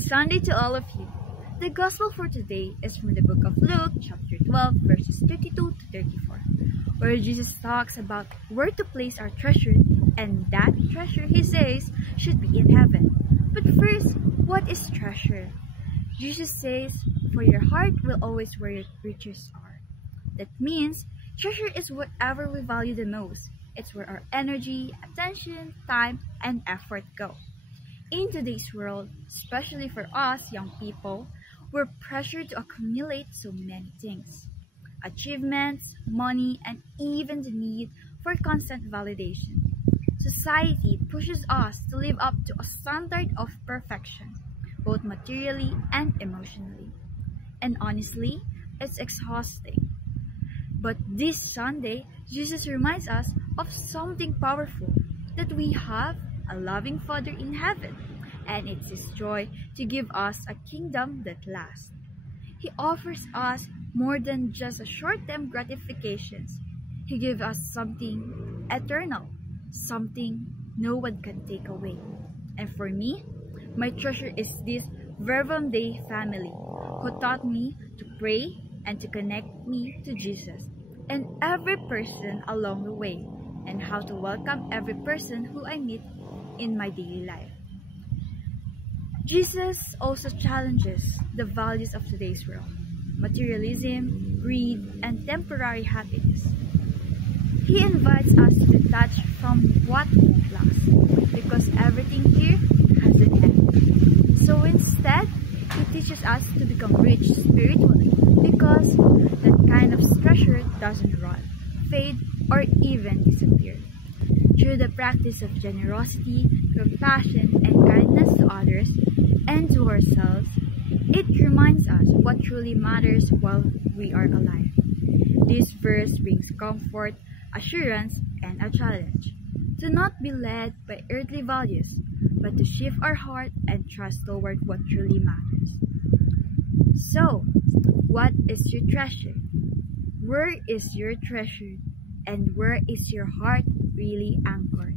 Sunday to all of you. The Gospel for today is from the book of Luke, chapter 12, verses 32 to 34, where Jesus talks about where to place our treasure, and that treasure, he says, should be in heaven. But first, what is treasure? Jesus says, for your heart will always where your riches are. That means, treasure is whatever we value the most. It's where our energy, attention, time, and effort go. In today's world, especially for us young people, we're pressured to accumulate so many things. Achievements, money, and even the need for constant validation. Society pushes us to live up to a standard of perfection, both materially and emotionally. And honestly, it's exhausting. But this Sunday, Jesus reminds us of something powerful, that we have a loving Father in heaven, and it's His joy to give us a kingdom that lasts. He offers us more than just a short-term gratifications. He gives us something eternal, something no one can take away. And for me, my treasure is this Verbum Dei family, who taught me to pray and to connect me to Jesus and every person along the way, and how to welcome every person who I meet in my daily life. Jesus also challenges the values of today's world: materialism, greed, and temporary happiness. He invites us to detach from what won't last, because everything here has an end. So instead, He teaches us to become rich spiritually, because that kind of treasure doesn't rot, fade, or even disappear. Through the practice of generosity, compassion, and kindness to others and to ourselves, it reminds us what truly matters while we are alive. This verse brings comfort, assurance, and a challenge to not be led by earthly values, but to shift our heart and trust toward what truly matters. So, what is your treasure? Where is your treasure? And where is your heart really anchored?